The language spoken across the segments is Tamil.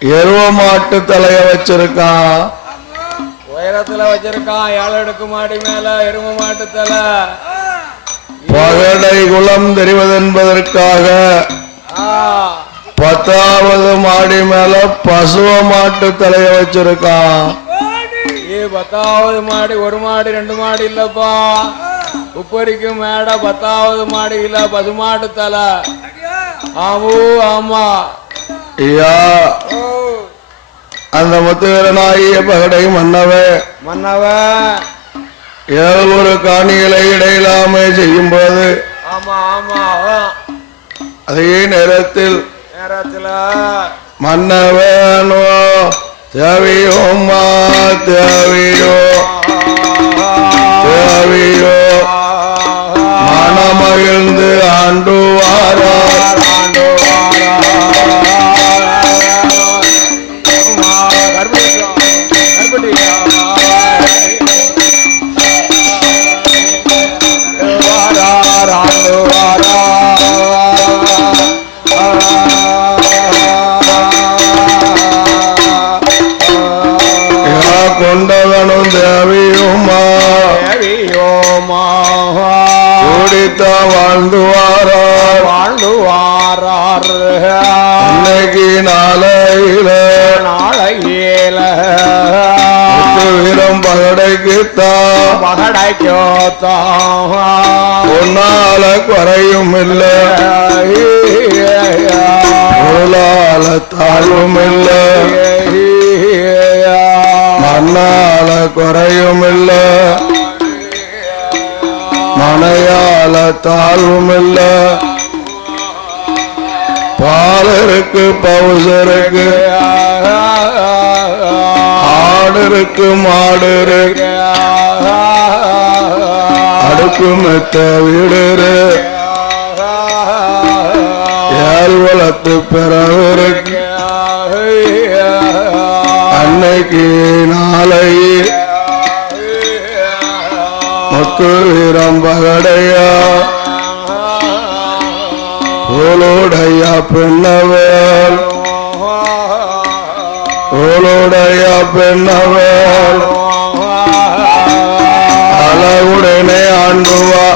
எருவ மாட்டு தலைய வச்சிருக்கான், உயரத்துல வச்சிருக்கான். 7 அடுக்கு மாடி மேல எரும மாட்டு தலை. பகடை குலம் தெரிவதென்பதற்காக 10வது மாடி மேல பசுவ மாட்டு தலைய வச்சிருக்கான். 10வது மாடி, 1 மாடி 2 மாடி இல்லப்பா, உப்பரிக்கும் மேட 10வது மாடியில பசுமாட்டு தலை. ஆமூ ஆமா ஐயா, அந்த முத்துவீரனாகிய பகடை மன்னவ 7 காணிகளை இடையிலாமை செய்யும் போது அதே நேரத்தில் மன்னவேனோ தேவையோம்மா தேவையோ தேவையோ மனமகிழ்ந்து ஆண்டுவாரார். கொண்டவனும் தேவியுமா குடித்த வாழ்ந்துவாரார் அன்னைக்கு நாளையில வீரம் பகடைக்குத்தான் பொன்னால குறையும் இல்லை, பொருளால தாழ்வும் இல்லை, மண்ணால குறையும் இல்ல, மனையால தாழ்வும் இல்ல. பால் இருக்கு, பவுசு இருக்கு, ஆடு இருக்கு, மாடு இருக்கு, அடுக்கு மெத்த வீடு, ஏழ் வளத்து பிறவு இருக்கு. அன்னைக்கு நாளை முத்து வீரம் பகடையா ஓலோடையா பெண்ணவேல், ஓலோடையா பெண்ணவேல் அழகுடனே ஆண்டுவா.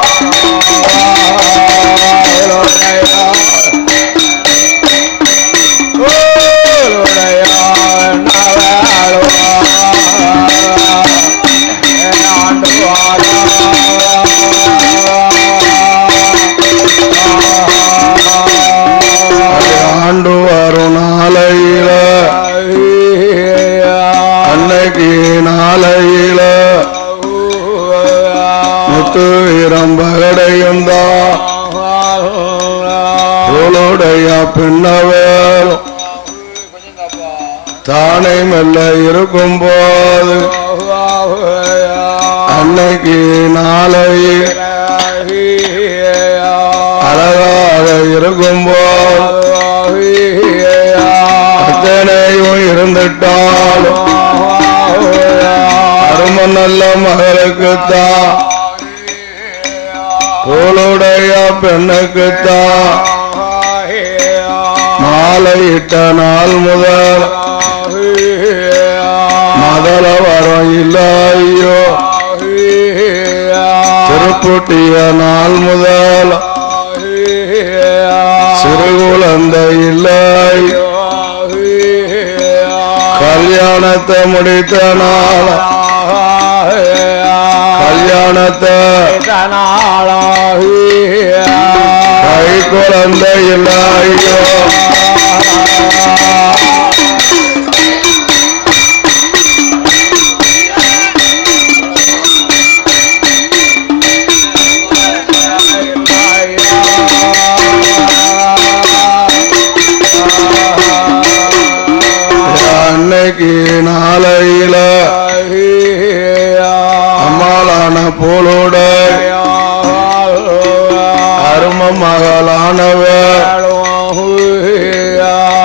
ஆண்டு வரும் நாளையில அன்னைக்கு நாளையில முத்து வீரம் பகடையும் தான் தோளுடைய பெண்ணவேல் தானே மெல்ல இருக்கும் போது அன்னைக்கு நாளையில் அழகாக இருக்கும்போது அத்தனையும் இருந்துட்டாலும் அரும நல்ல மகளுக்குத்தான் தோளுடைய பெண்ணுக்குத்தான் மாலையிட்ட நாள் முதல் மதல வரம் இல்லையோ, திருப்புட்டிய நாள் முதல் சிறு குழந்தை இல்லை, கல்யாணத்தை முடித்த நாள் கல்யாணத்தை கை குழந்தை இல்லையோ. அன்னைக்கு நாளையில அம்மாளான போலோட அரும மகளானவ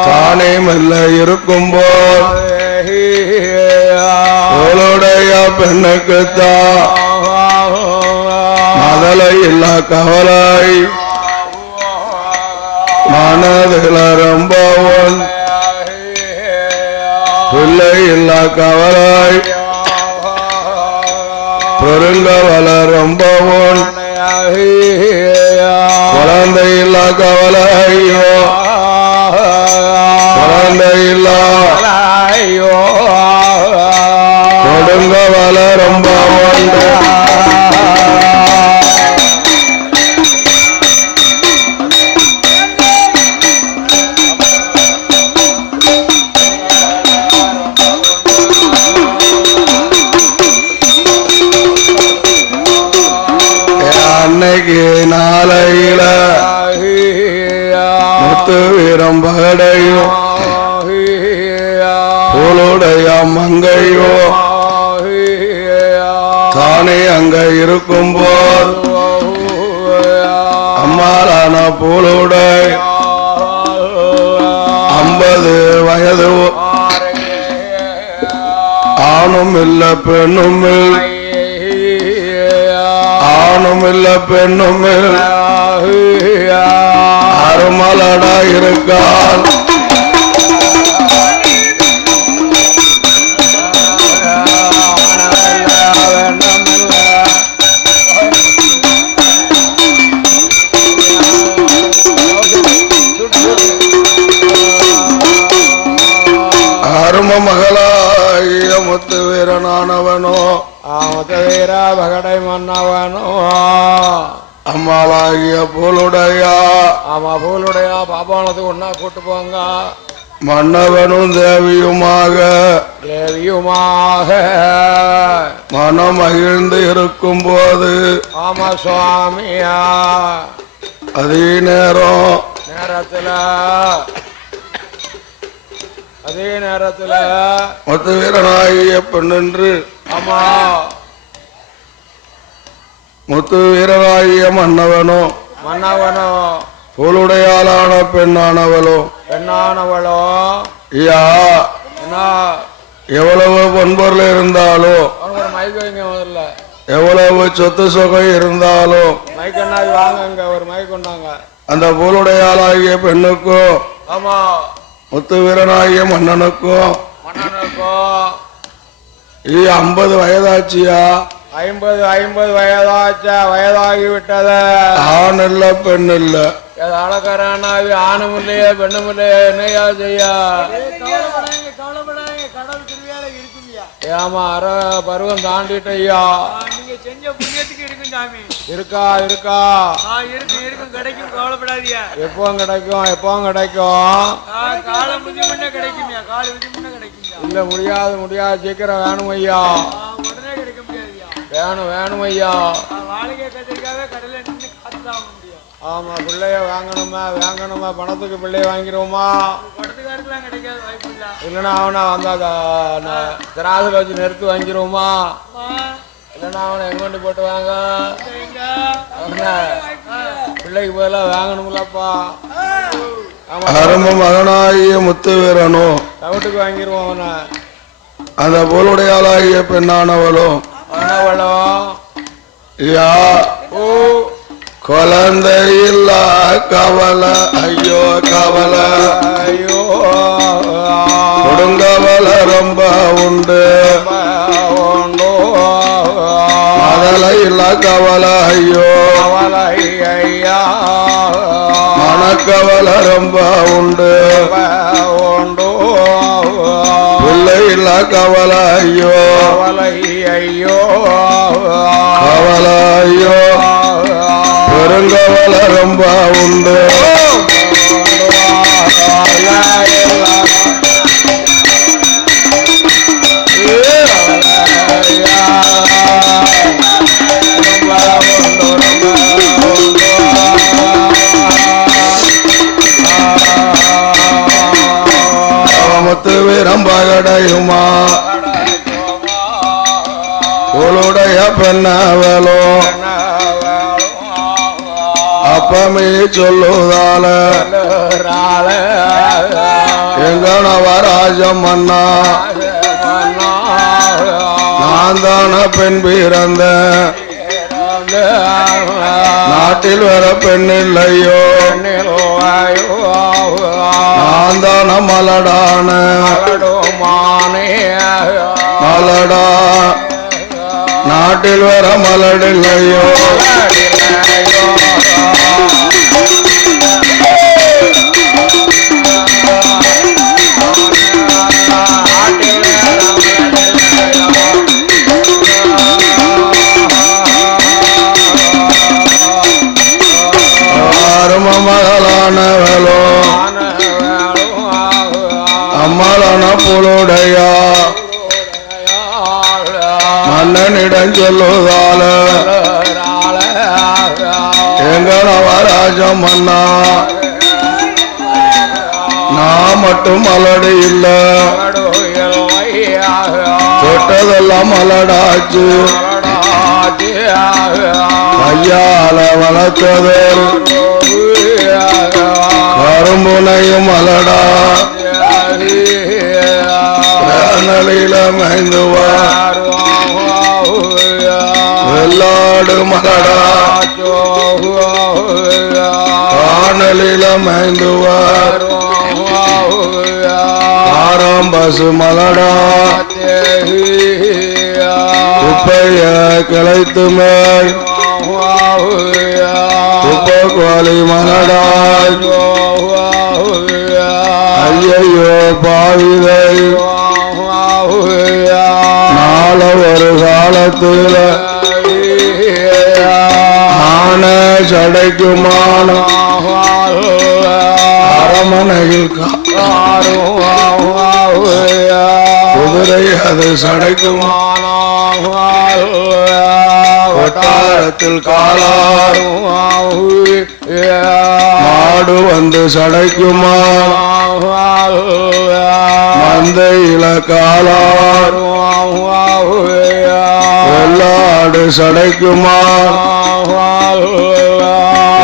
தானே மெல்ல இருக்கும்போது போலோடைய பெண்ணுக்குத்தான் மதலை இல்ல கவலை மனதில் ரொம்ப கவலை பெருங்கவல ரொம்பவும் குழந்தை இல்ல கவலை ஐயோ குழந்தை இல்ல கொடுங்கவல ரொம்ப உண்டு அன்னைக்கு நாளையில முத்து வீரம் பகடையும் போலுடைய மங்கையோ தானே அங்க இருக்கும் போல் அம்மாளான போலுடைய 50 வயது ஆணும் இல்ல பெண்ணும் ஆணும் இல்ல பெண்ணும் அருமலடா இருக்கால் அரும மகளாகிய முத்து வீரனானவனோ வீர பகடை மன்னவனோ அம்மாளாகிய போலுடையா ஆமா போலுடையா பாபானத்துக்கு ஒன்னா கூட்டு போங்க மன்னவனும் தேவியுமாக மனம் மகிழ்ந்து இருக்கும் போது ஆமா சுவாமியா அதே நேரத்துல முத்து வீரனாகிய பெண்ணென்று ஆமா முத்து வீரனாகிய மன்னவனோ போலுடையாளான பெண்ணானவளோ யா எவ்வளவு பொன்பொருள் இருந்தாலோ மைக் வைங்க முதல்ல எவ்வளவு சொத்து சொகை இருந்தாலோ மைக் என்னாது வாங்க ஒரு மைக் கொண்டாங்க அந்த போலுடையாளாகிய பெண்ணுக்கோ ஆமா முத்து வீரனாகிய மன்னனுக்கோ 50 வயதாச்சியா 50 வயதாகிவிட்டது ஆண் இல்ல பெண் இல்ல அழகரானாவி ஆணும் இல்லையா பெண்ணும் இல்லையா என்னையா செய்யா ஏமா பருவம் தாண்டிட்டையா நீங்க செஞ்ச புண்ணியத்துக்கு இருக்கும் சாமி இருக்கா இருக்கும் கிடைக்கும் கவலைப்படாதியா எப்பவும் கிடைக்கும் காலம் புதி முன்ன கிடைக்கும்யா காலம் புதி முன்ன கிடைக்கும்யா இல்ல முடியாது சீக்கிரம் வேணும் ஐயா உடனே கிடைக்க முடியாதுயா வேணும் ஐயா வாழைக்காய் கத்திரிக்காவே கடல நின்று காத்துதான் முடியும் ஆமா பிள்ளைய வாங்கணுமா பணத்துக்கு பிள்ளைய வாங்கிடுவோமா படத்துக்காரத்துலாம் கிடைக்காது வாய்ப்பு இல்ல இல்லைன்னா அவனை வந்தா திராசுல வச்சு நிறுத்தி வாங்கிடுவோமா இல்லைன்னா அவனை எங்கொண்டு போட்டு வாங்க பிள்ளைக்கு போதெல்லாம் வாங்கணும்லப்பா அரும மகனாகிய முத்து வீரனோ தவிட்டுக்கு வாங்கிடுவோம் அவனை அந்த போலுடையாளாகிய பெண்ணானவளோ யா குழந்தை இல்ல கவலை ஐயோ கொடுங்கவல ரொம்ப உண்டு மதலை இல்ல கவலை ஐயோ மனக்கவலை ரொம்ப உண்டு பிள்ளை இல்ல கவலை ஐயோ கவலை ஐயோ பெருங்கவல ரொம்ப உண்டு முத்து வீரம் பகடையுமா போலுடைய பெண்ணவளோ அப்பமே சொல்லுதால எங்க நவராஜம் மன்னா நான் தான பெண் பிறந்த நாட்டில் வர பெண் இல்லையோ நான் தான மலடான நாட்டில் வர மலடில்லையோ மகளானவளோ அம்மளான புலுடையா மன்னனிடம் சொல்லுதால எங்களவராஜம் மன்னா நான் மட்டும் மலடு இல்ல தொட்டதெல்லாம் மலடாச்சு கையால வளர்த்தது கரும்புனையும் மலடா நலில மைந்துவார் வெள்ளாடு மலடா காணலில மைந்துவார் ஆரம்பசு மலடா குப்பைய கிளைத்து மேல் குப்பை கோழி மலடா ஐயோ பாவிதை நாள ஒரு காலத்துல ஆன சடைக்குமான அரமனையில் குதிரை அது சடைக்குமான வட்டாரத்தில் காலாரும் மாடு வந்து சடைக்குமா மந்தையில காலாரும் வெள்ளாடு சடைக்குமா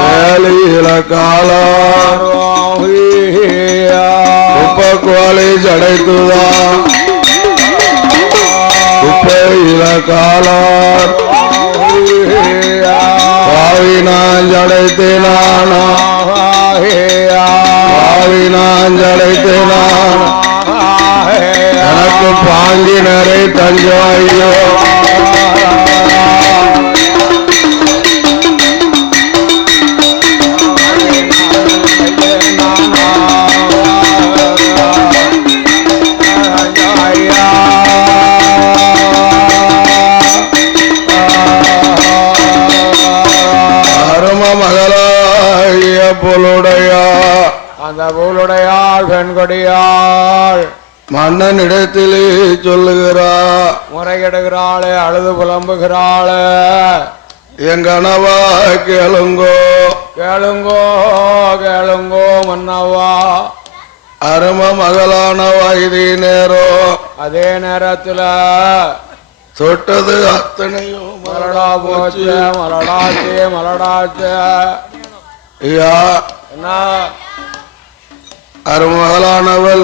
வேலியில காலாரும் குப்பை கோழி சடைத்துதா குப்பையில காலார் பாவி நான் ஜடைத்தேனானா பாவி நான் ஜடைத்தேனான் எனக்கு பாங்கினரை தஞ்சம் ஐயோ அந்த பூலுடையாள் பெண்கொடியாள் மன்னனிடத்திலே சொல்லுகிறா முறையிடுகிறாளே அழுது புலம்புகிறாளே என் கனவா கேளுங்கோ கேளுங்கோ கேளுங்கோ மன்னவா அரும மகளான வைதி நேரம் அதே நேரத்துல தொட்டது அத்தனையும் மலடா போச்சு மலடாச்சு மலடாச்சு ஐயா என்ன அருமகளானவள்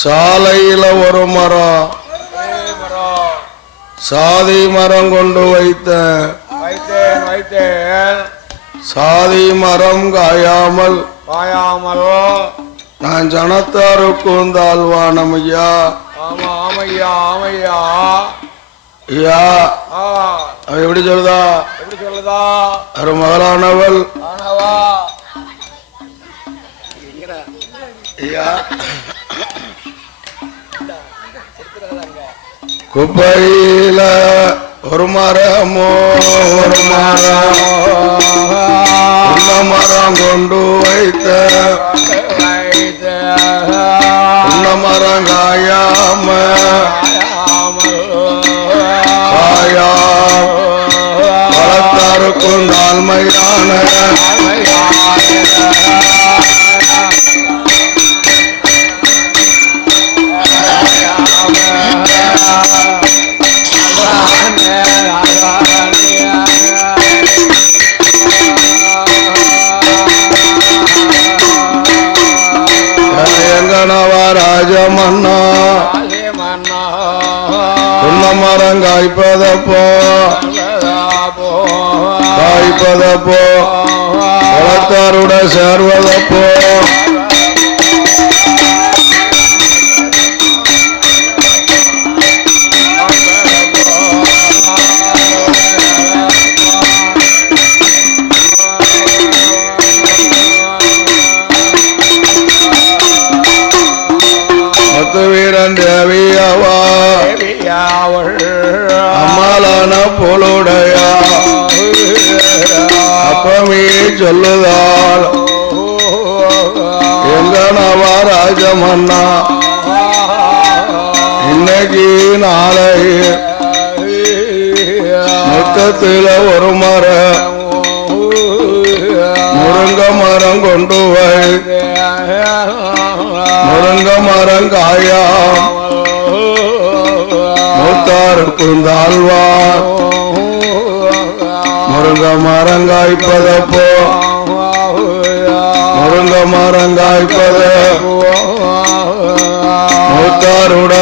சாலையில ஒரு மரம் சாதி மரம் கொண்டு வைத்தேன் சாதி மரம் காயாமல் நான் ஜனத்தாருக்கும் தாழ்வானம் ஐயா ஆமையா ஆமையா ஐயா எப்படி சொல்லுதா அருமகளானவள் குப்பையில ஒரு மரமோ ஒரு மரம் உள்ள மரம் கொண்டு வைத்த உள்ள மரம் காயாம காயா வளர்த்தாருக்கும் தாழ்மையான ராஜமன்னா உள்ள மரம் காய்ப்பதப்போ காய்ப்பதப்போ வளர்த்தாருட சேர்வதப்போ எங்கனவா ராஜமன்னா இன்னைக்கு நாளை மொத்தத்துல ஒரு மரம் முருங்க மரம் கொண்டு போய் முருங்க மரம் காயா மூத்தாருக்கும் தாழ்வார் முருங்க மரம் காய்ப்பதப்போ முருங்க மரம் காய்ப்பத மூத்தாருட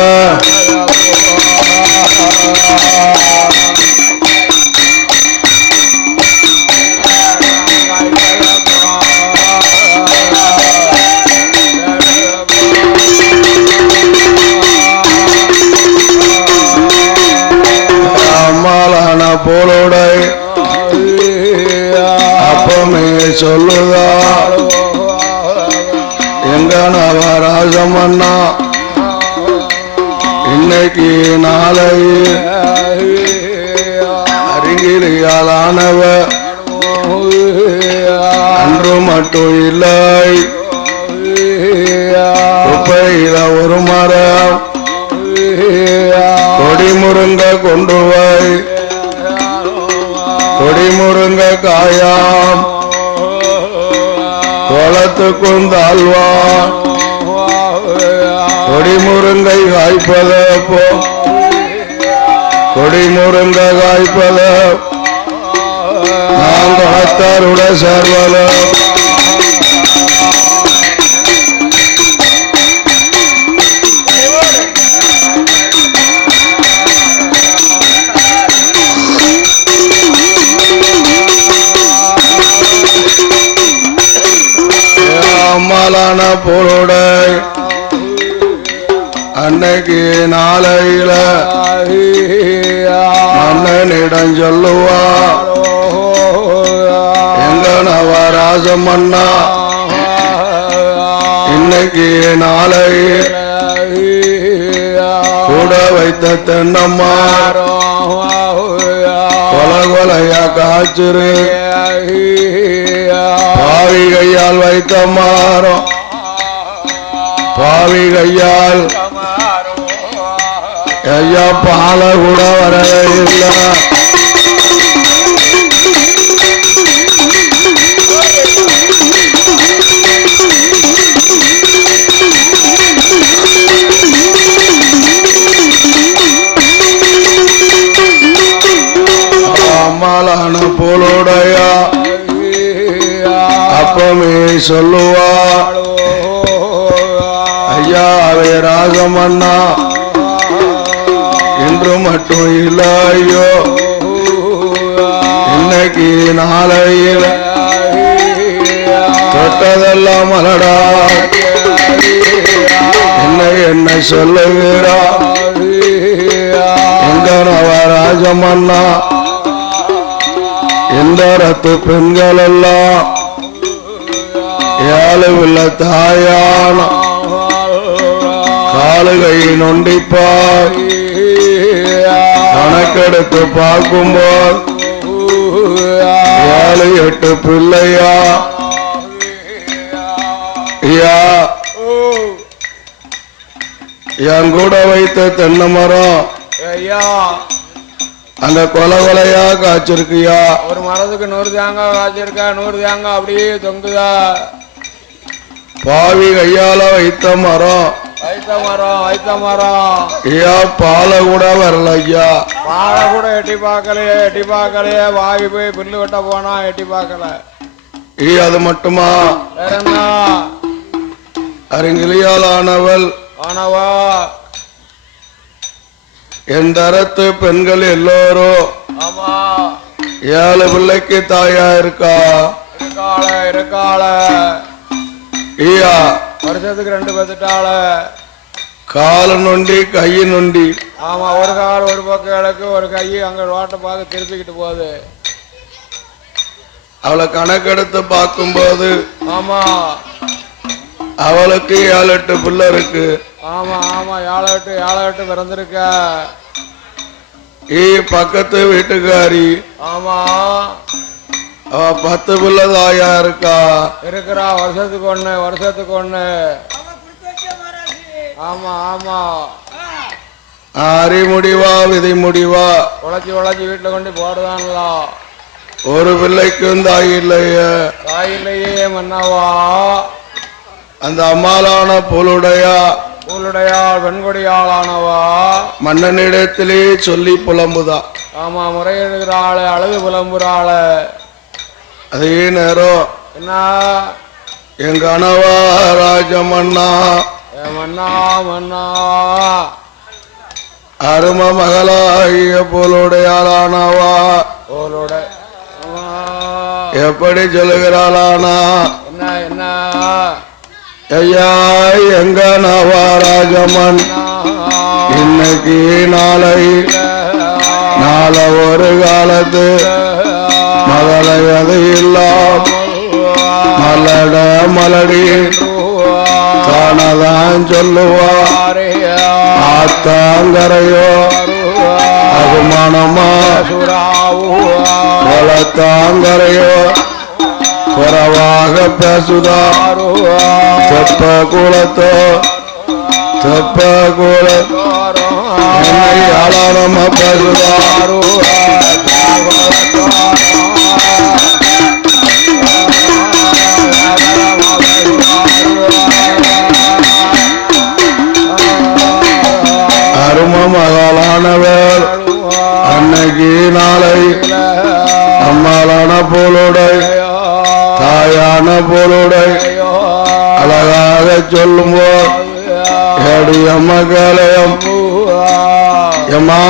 போலோடை அப்பமே சொல்லுதா எங்க நவராஜமன்னா இன்னைக்கு நாளை அருங்கிலியாலானவ அன்று மட்டும் இல்லை குப்பையில ஒரு மரம் கொடிமுருங்க கொண்டு போய் கொடிமுருங்க காயாம் குளத்துக்கும் தாழ்வான் கொடிமுருங்கை காய்ப்பதப்போ கொடிமுருங்க காய்ப்பத நான் குளத்தாருட சேர்வத அம்மாலான போலோட அன்னைக்கு நாளையில அண்ணனிடம் சொல்லுவா எங்க நவராஜமன்னா இன்னைக்கு நாளை கூட வைத்த தென்னம்மா கொலை கொலையா காய்ச்சிரு பாவி கையால் வைத்த மாறம் பாவி கையால் ஐயா பால கூட வரவே இல்லை அம்மாலான போலோடையா அப்பமே சொல்லுவா ஐயாவே ராஜமன்னா இன்று மட்டும் இல்லையோ இன்னைக்கு நாளையில் தொட்டதெல்லாம் மலடா என்ன சொல்லுகிறா எங்க நவராஜமன்னா எந்த ரத்து பெண்கள் எல்லாம் ஏழு உள்ள தாயான காலுகை நொண்டிப்பார் கணக்கெடுத்து பார்க்கும்போது 7-8 பிள்ளையா என் கூட வைத்த தென்னை மரம் அந்த கொலை கொலையா காய்ச்சிருக்கியா ஒரு மரத்துக்கு 100 தேங்காய் காய்ச்சிருக்கா 100 தேங்காய் அப்படியே தொங்குதா பாவி கையால வைத்த மரம் வைத்த மரம் ஐயா பால கூட வரல ஐயா பால கூட எட்டி பார்க்கலையே வாவி போய் புல்லு வெட்ட போனா எட்டி பார்க்கல அது மட்டுமா வேற என்ன அருங்கிலியால் ஆனவள் ஆனவா என் தரத்து பெண்கள் எல்லோரும் ஆமா 7 பிள்ளைக்கு தாயா இருக்கா இருக்காள ஐயா வருஷத்துக்கு 2 பெத்துட்டாள கால நொண்டி கையை நொண்டி ஆமா ஒரு கால் ஒரு பக்கம் இழக்கு ஒரு கை அங்க ரோட்டை பார்க்க திருப்பிக்கிட்டு போகுது அவளை கணக்கெடுத்து பார்க்கும்போது ஆமா அவளுக்கு 7-8 பிள்ளை இருக்கு ஆமா 7-8 பிறந்திருக்க பக்கத்து வீட்டுக்காரி ஆமா அவ 10 பிள்ளை தாயா இருக்கா. இருக்கிறா. வருஷத்துக்கு ஒண்ணு. ஆமா ஆமா. அறி முடிவா விதி முடிவா உழைச்சி வீட்டுல கொண்டு போடுதான்ல. ஒரு பிள்ளைக்கும் தாய் இல்லையே மன்னவா. அந்த அம்மாளான பூலுடையாள் வெண்கொடியாளானவா மன்னனிடத்திலே சொல்லி புலம்புதா. ஆமா, முறையிடுகிறாள், அழுது புலம்புறாள். அதே நேரம் என்ன எங்க கணவா ராஜமன்னா மன்னா அரும மகளாகிய போலுடையாளானவா எப்படி சொல்லுகிறாளானா, என்ன ஐயா எங்க நவாராஜமன் இன்னைக்கு நாளை ஒரு காலத்து மகளை அது இல்லாம் மலடி தானதான் சொல்லுவா. ஆத்தாங்கரையோ அகுமானமா குளத்தாங்கரையோ குறவாக பேசுதா. தெப்ப குளத்தோ என்னை ஆளானமா பேசுதா. அரும மகளானவர் அன்னைக்கு நாளை அம்மாளான போலுடை தாயான போலுடை அழகாக சொல்லும்போ ஏடி அம்மகளையம் எம்மா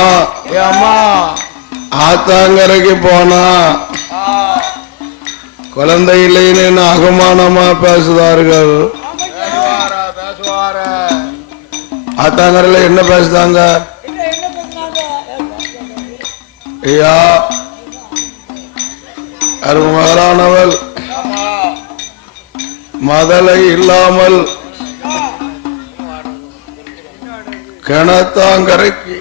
ஆத்தாங்கரைக்கு போனா குழந்தை இல்லைன்னு அகமானமா பேசுதார்கள். ஆத்தாங்கரையில என்ன பேசுதாங்க ஐயா? அருமை மகளானவள் மதலை இல்லாமல் கிணத்தாங்கரைக்கு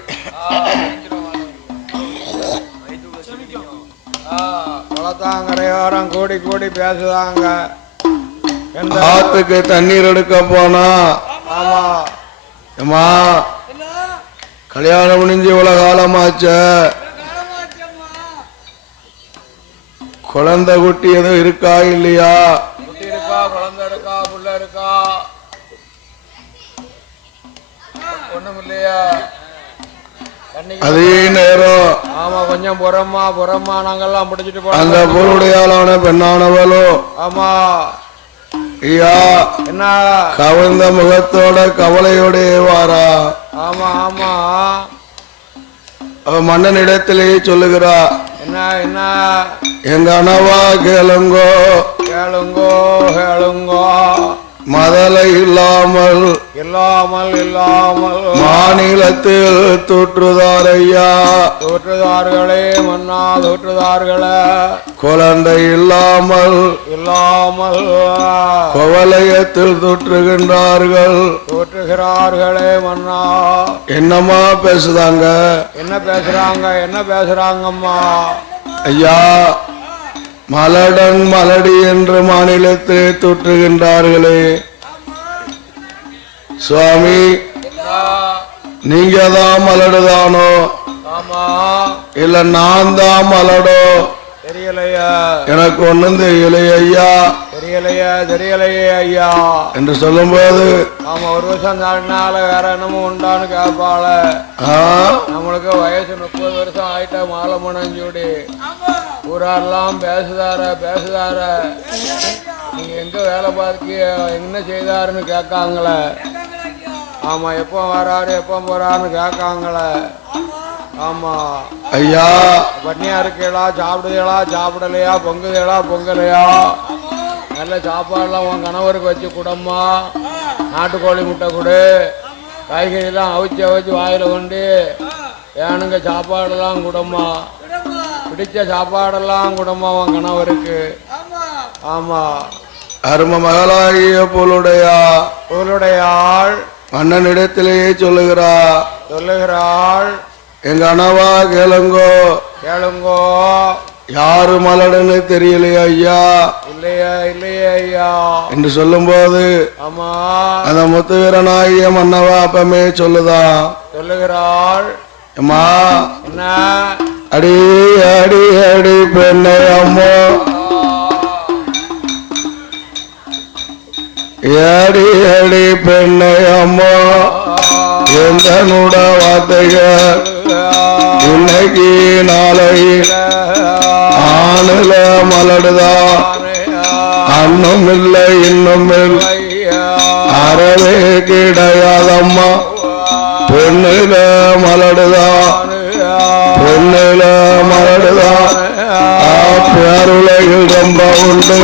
குளத்தாங்கரையோரம் கூடி பேசுதாங்க. ஆத்துக்கு தண்ணீர் எடுக்க போனா ஏமா கல்யாணம் முடிஞ்சு இவ்வளவு காலமாச்ச குழந்தை குட்டி எதுவும் இருக்கா இல்லையா? குழந்தை இருக்கா, புள்ள இருக்கா, ஒண்ணும் இல்லையா? அதே நேரம் ஆமா, கொஞ்சம் புறமா நாங்கெல்லாம் பிடிச்சிட்டு போறோம். அந்த பொருளுடையாளான பெண்ணானவளோ ஆமா ஐயா என்ன கவர்ந்த முகத்தோட கவலையோட வாரா. ஆமா அவ மன்னனிடத்திலே சொல்லுகிறா, என்ன எங்க அணவா கேளுங்கோ மதலை இல்லாமல் மாநிலத்தில் தோற்றுதார்களே மன்னா தோற்றுதார்களே குழந்தை இல்லாமல் குவலயத்தில் தோற்றுகிறார்களே மன்னா. என்னம்மா பேசுதாங்க? என்ன பேசுறாங்கம்மா? ஐயா மலடி என்று மாநிலத்தில் தோற்றுகின்றார்களே சுவாமி, நீங்க தான் மலடுதானோ இல்ல நான் தான் மலடோ தெரியலையா? எனக்கு ஒண்ணும் தெரியலையா தெரியலையே ஐயா என்று சொல்லும் போது ஆமா, ஒரு வருஷம் தாண்டினால வேற என்னமோ உண்டான்னு கேட்பாள. நம்மளுக்கு வயசு 30 வருஷம் ஆயிட்டா மாலை முனஞ்சூடி ஊரெல்லாம் பேசுதார நீங்க எங்க வேலை பார்க்க என்ன செய்தாருன்னு கேட்காங்களே. ஆமா, எப்போ வராரு எப்போ போறாருன்னு கேட்காங்களே. ஆமா ஐயா, பட்னியா இருக்கீங்களா, சாப்பிடலையா, பொங்கலையா? நல்ல சாப்பாடுலாம் உன் கணவருக்கு வச்சு கூடம்மா. நாட்டுக்கோழி முட்டை கொடு, காய்கறிலாம் அவிச்சு வாயில கொண்டு ஏனுங்க சாப்பாடெல்லாம் கூடம்மா. பிடிச்ச சாப்பாடெல்லாம் கூடம்மா உன் கணவருக்கு. ஆமா, அரும மகளாகிய போலுடையாள் மன்னனிடத்திலேயே சொல்லுகிறாள், எங்க அணவா கேளுங்கோ யாரு மலடுன்னு தெரியலையா ஐயா இல்லையா இல்லையா ஐயா என்று சொல்லும் போது ஆமா அந்த முத்து வீரனாகிய மன்னவா அப்பமே சொல்லுதா சொல்லுகிறாள் அம்மா என்ன அடி அடி அடி பெண்ணை அம்மா அடி அடி பெண்ணை அம்மா எந்த நூட வார்த்தைகள் இன்னைக்கு நாளையில் ஆணுல மலடுதான் அன்னும் இல்லை இன்னும் இல்லை அறவே கிடையாதம்மா பெண்ணில மலடுதான் பெண்ணில மலடுதான் பேருலகில் ரொம்ப உண்டு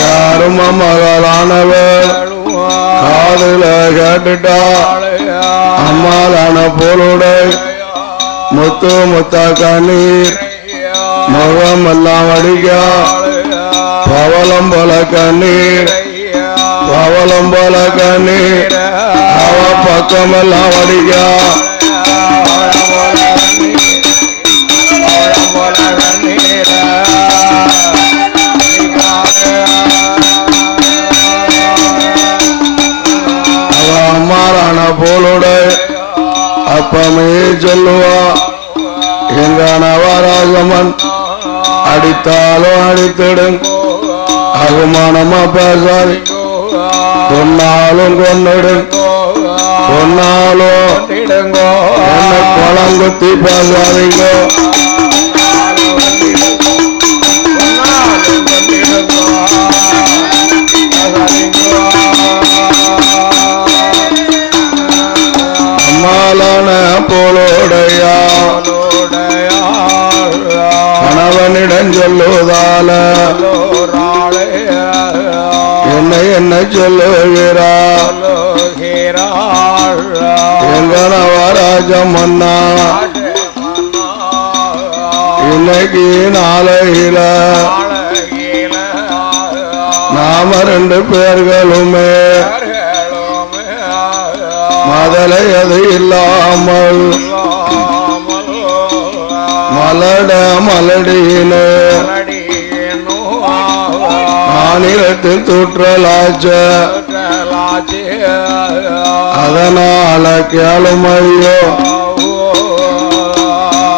யாரும் மகளானவர் காதுல கேட்டுட்டா அம்மாளான போலுடை முத்து முத்தா கண்ணீர் முகம் எல்லாம் அடிக்கா பவளம் போல கண்ணீர் பவளம் போல கண்ணீர் அவ பக்கம் எல்லாம் அடிக்கா அவ அம்மாளான போலுடை அப்பமே சொல்லுவா எங்க நவராஜமன் அடித்தாலும் அடித்திடும் அகுமானமா பேசாது கொன்னாலும் கொன்னிடும் கொன்னாலும் என்ன குளங்குத்தி பேசாதீங்க அம்மாலான போலோடையா கணவனிடம் சொல்லுவதால என்ன சொல்லுகிறா எங்க நவராஜம் அண்ணா இன்னைக்கு நாளையில நாம ரெண்டு பேர்களுமே மதலை அது இல்லாமல் மலட மலடியினு மாநிலத்தில் தூற்றலாச்ச அதனால கேளுமையோ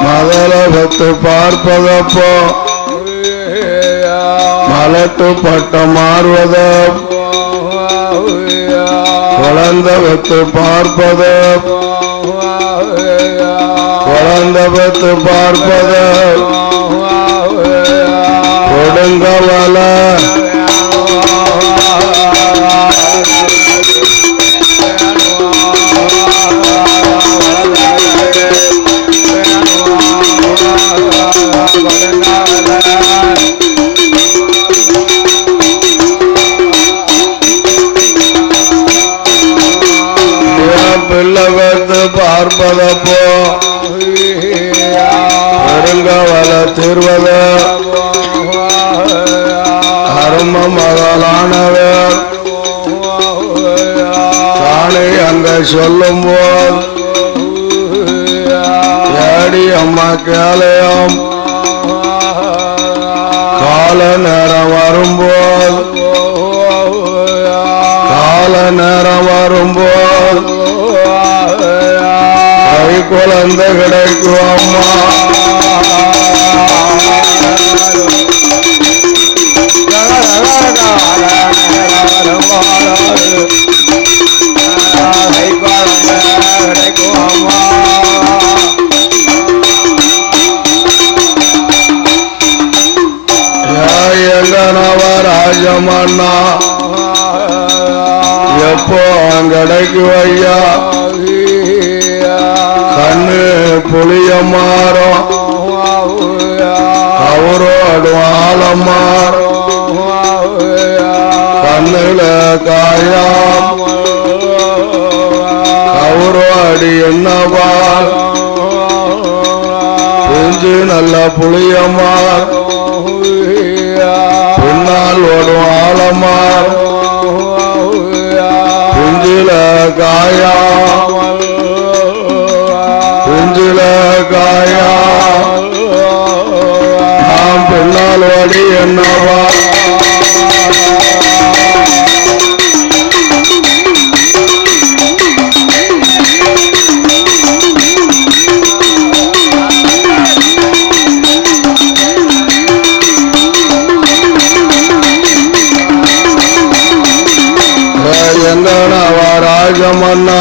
மதல பத்து பார்ப்பதப்போ மலட்டு பட்ட மாறுவத குழந்தை பத்து பார்ப்பது குழந்தை பத்து பார்ப்பது கொடுங்கவல பிள்ளை பத்து பார்ப்பதப்போ கொடுங்கவல தீர்வது அரும மகளானவர் தானே அங்க சொல்லும் போது ஏடி அம்மா கேளையம் கால நேரம் வரும்போது கால நேரம் வரும்போது கை குழந்தை கிடைக்கும் அம்மா எங்க நவராஜமண்ணா எப்போ கிடைக்கு ஐயா கண்ணு புளிய மாறும் அவரோடு ஆலமாறும் கண்ணுல காயாம் அவரோடி என்னவால் பிஞ்சு நல்ல புளியம்மா பின்னால் ஓடும் ஆலமார் பிஞ்சில காயா பிஞ்சில காயா நாம் பின்னால் வடி என்னவா ராஜமன்னா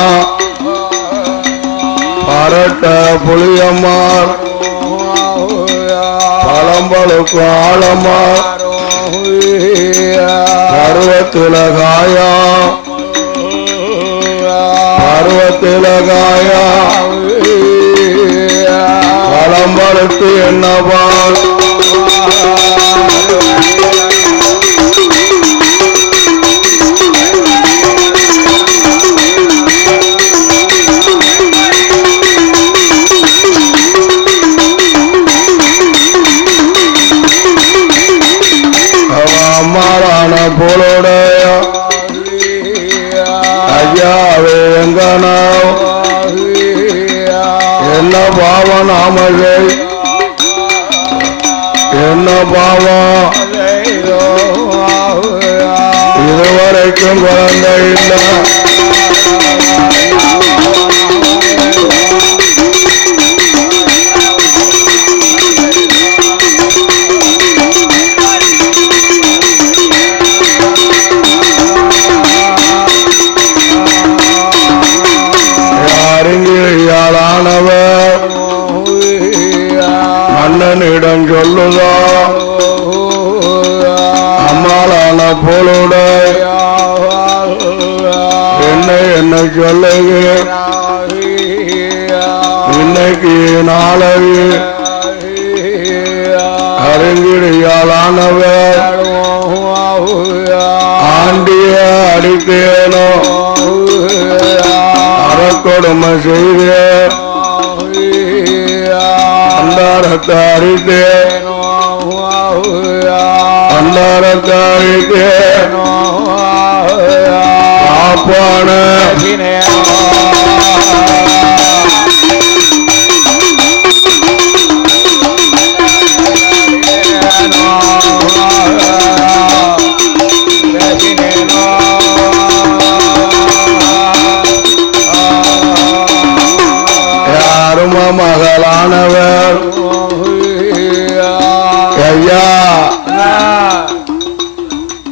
பரட்ட புளியம்மார் பழம்பழுக்கு ஆழமார் பருவத்தில காயா பருவத்தில காயா பழம்பழுக்கு என்னவாள் போலுடைய ஐயாவே எங்கனோ என்ன பாவம் நாமகை என்ன பாவம் இதுவரைக்கும் குழந்தை இல்லை மன்னனிடம் சொல்லுதா அம்மாளான போலுடைய என்ன சொல்லுங்க இன்னைக்கு நாளைக்கு அருங்கிடியாளானவர் ஆண்டிய அடித்தேனோ அறக்கொடுமை செய்த அண்டாரத்தை அறித்தேனோ அண்டாரத்தை அறித்தேனோ பாப்பான மகளானவர் ஐயா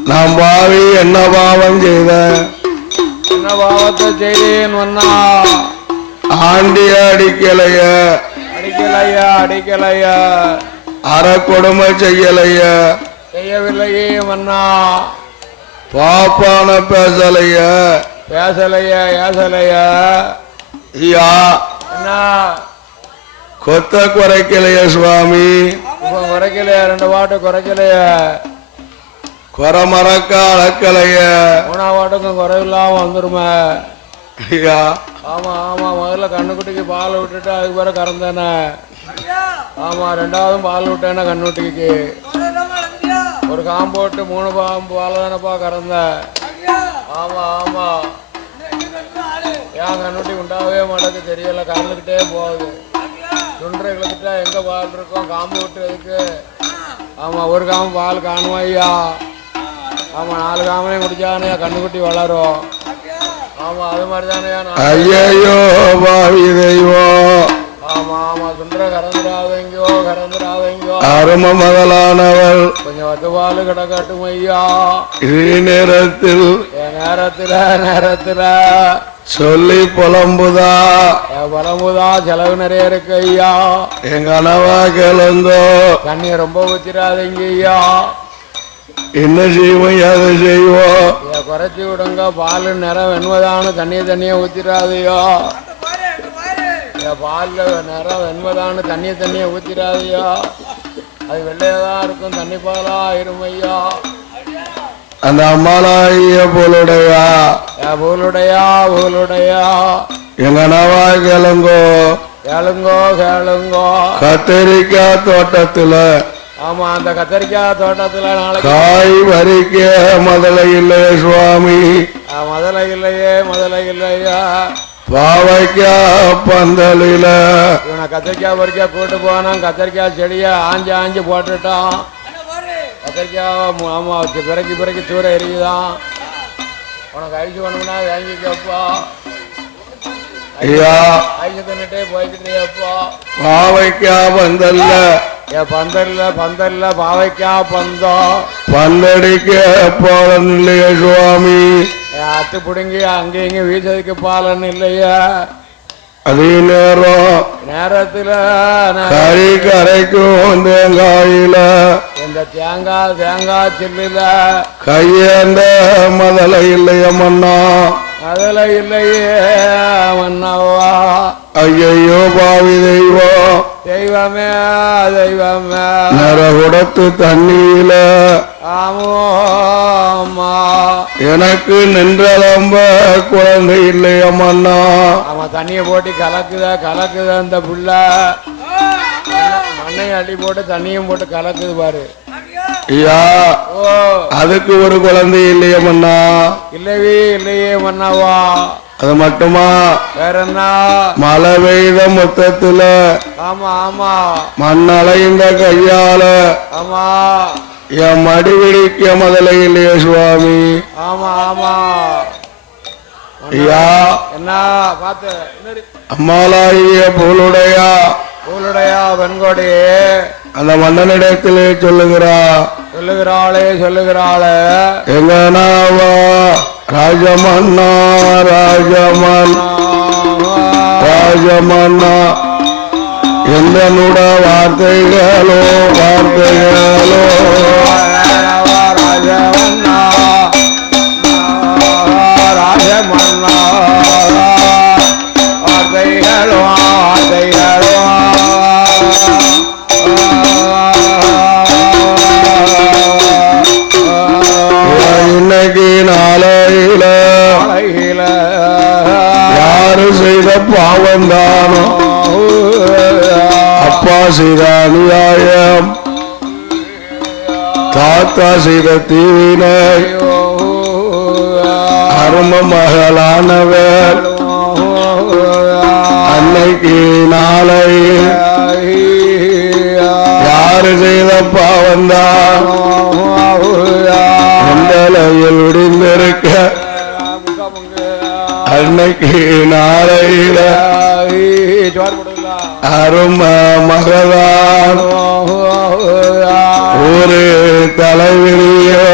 நாம் பாவி என்ன பாவம் செய்த என்ன பாவத்தை செய்தேன் வண்ணா ஆண்டிய அடிக்கலைய அடிக்கலைய அறக்கொடுமை செய்யலைய செய்யவில்லையே வண்ணா பாப்பான பேசலைய ஏசலைய ஐயா என்ன கொத்த குறைக்கலைய சுவாமி குறைக்கலையா 2 வாட்டு குறைக்கலையா குறை மறக்க அளக்கலைய 3 வாட்டுக்கும் குறையில்லாம வந்துருமே ஐயா ஆமா முதல்ல கண்ணுக்குட்டிக்கு பால் விட்டுட்டு அதுக்கு பிறகு கறந்தேனே ஆமா 2வது பால் விட்டேன்னா கண்ணுக்குட்டிக்கு ஒரு காம்பு போட்டு 3 பால் தானப்பா கறந்த ஆமா ஏன் கண்ணுட்டி உண்டாகவே மாட்டேது தெரியல கறந்துக்கிட்டே போகுது துண்டரை இழுத்துட்டா எங்க பால் இருக்கும் காம்பு விட்டுறதுக்கு ஆமா ஒரு காம்பு பால் காணுமா ஐயா ஆமா 4 காம்பளையும் குடிச்சானே கண்ணுக்குட்டி வளரும் ஆமா அது மாதிரி தானே ஐயோ பாவி தெய்வம் ஆமா துண்டரை கறந்துடாதெங்கோ அரும மகளானவள் கொஞ்சம் வத்து பால் கிடக்கட்டும் ஐயா இதே நேரத்தில் சொல்லி புலம்புதா செலவு நிறைய இருக்கு ஐயா எங்க அனவா கேளுங்கோ தண்ணிய ரொம்ப ஊத்திராதீங்க ஐயா என்ன செய்வோம் எதை செய்வோம் குறைச்சி விடுங்க பால் நிறம் வெண்மதான தண்ணிய ஊத்திராதையோ பால்ல நிறம் வெண்மதான தண்ணிய ஊத்திராதையோ அது வெள்ளையதான் இருக்கும் தண்ணி பாலா ஆயிரும் ஐயா அந்த அம்மாளாய போலுடையா எங்க அனவா கேளுங்கோ கேளுங்கோ கத்திரிக்காய் தோட்டத்துல ஆமா அந்த கத்தரிக்காய் தோட்டத்துல நாளைக்கு காய் வரிக்க முதலை இல்லை சுவாமி, முதல்ல இல்லையே முதல்ல இல்லையா. பாவைக்கா பந்தலில இவனை கத்திரிக்காய் பறிக்க கூட்டு போனான். கத்திரிக்காய் செடியை ஆஞ்சு ஆஞ்சு போட்டுட்டான். கத்திரிக்காய் ஆமா பிறக்கி பிறக்கி தூர எரியுதான். உனக்கு ஐஸ் வேணும்னா வாங்கிக்கப்பா. ஐயா ஐஸ் தின்னுட்டே போய்கிட்டேப்பா. பாவைக்கா பந்தல்ல என் பந்தல்ல பாவைக்கா பந்தம் பந்தடிக்க பாலன் இல்லையே சுவாமி, அத்து பிடுங்கி அங்கே இங்கே வீசதுக்கு பாலன் இல்லையா. அதே நேரத்துல கறி கரைக்கும் தேங்காயில இந்த தேங்காய் சில்லுல கையேந்த முதலை இல்லைய மன்னா, அதுல இல்லையே மன்னவா. ஐயையோ பாவி தெய்வம், தெய்வமே தெய்வமே நரகுடத்து தண்ணியில ஆமா எனக்கு நின்றலம்ப குழந்தை இல்லைய மன்னா. அவன் தண்ணிய போட்டு கலக்குத அந்த புள்ள மண்ணையும் அள்ளி போட்டு தண்ணியும் போட்டு கலக்குது பாரு. ஐயா ஓ அதுக்கு ஒரு குழந்தை இல்லைய மன்னா. இல்லையே மன்னவா. அது மட்டுமா வேற என்ன? மழை பெய்த மொத்தத்துல ஆமா ஆமா மண்ணலைந்த கையால ஆமா என் மடி பிடிக்க முதலை இல்லையே சுவாமி. ஆமா ஆமா ஐயா என்ன பார்த்து அம்மாலாகிய பூலுடையா வெண்கொடி அந்த மன்னனிடத்திலே சொல்லுகிறாளே எங்கனாவா ராஜமன்னா என்னுட வார்த்தைகளோ இன்னைக்கு நாளையில யாரு செய்த பாவந்தானோ அப்பா செய்த அநியாயம், தாத்தா செய்த தீவினை, அரும மகளானவர் அன்னைக்கு நாளை யாரு செய்த பாவந்தான் மண்டலையில் விடிந்திருக்க அன்னைக்கு நாளையில அரும மகளான் ஒரு தலைவிலியோ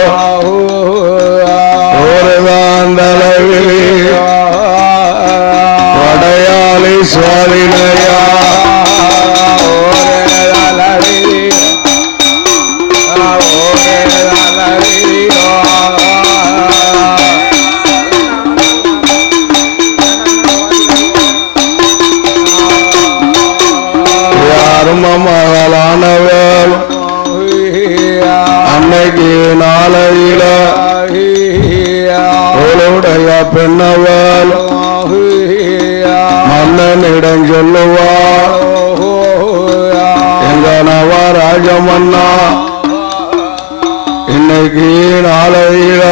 ஒருதான் தலைவிலியோ வடையாளி சுவாதினையா மகளானவள் அன்னைக்கு நாளையில அவளுடைய பெண்ணவள் மன்னனிடம் சொல்லுவாள் எங்க நவராஜமன்னா இன்னைக்கு நாளையில